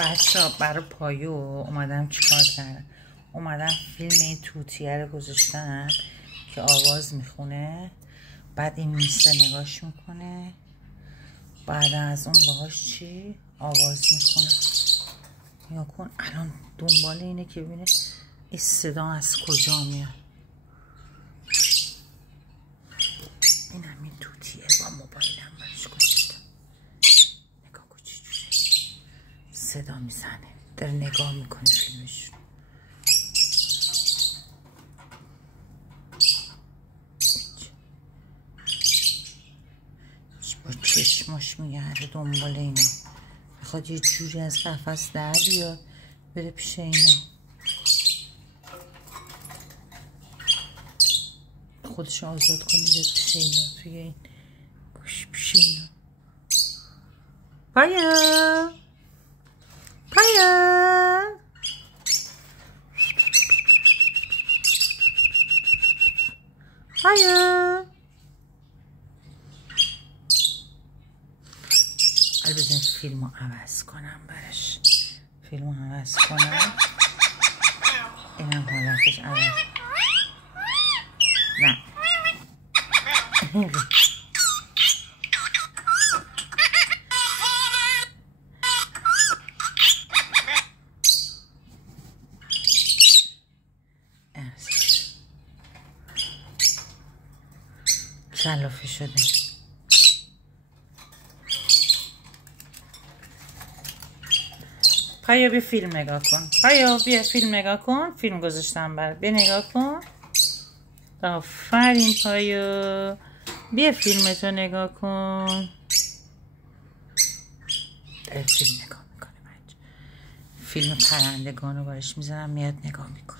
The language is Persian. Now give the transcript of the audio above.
بچه ها برای پایو اومدم چیکار کردم، اومدم فیلم این توتیه رو گذاشتم که آواز میخونه، بعد این میسته نگاش میکنه، بعد از اون باهاش چی آواز میخونه. یا کن الان دنبال اینه که ببینه این صدا از کجا میاد. اینم این توتیه با موبایلم برش گذاشتم، نگاه کن چی جوره صدا میزنه، داره نگاه میکنه فیلمشون. با چشماش میگرده دنبال اینا، میخواد یه جوری از قفس در بیاد بره پیش اینا، خودش آزاد کنه بره پیش اینا، توی این گوش پیش اینا. پایا پایا پایا. البته فیلمو عوض کنم براش، فیلمو عوض کنم، اینم حالتش عوض. نه کلافه شده. پایا بیا فیلم نگاه کن، پایا بیا فیلم نگاه کن، فیلم گذاشتم برات، بیا نگاه کن. آفرین پایا، بیا فیلمتو نگاه کن. داره فیلم نگاه میکنه بچه، فیلم پرندگان رو براش میذارم میاد نگاه میکنه.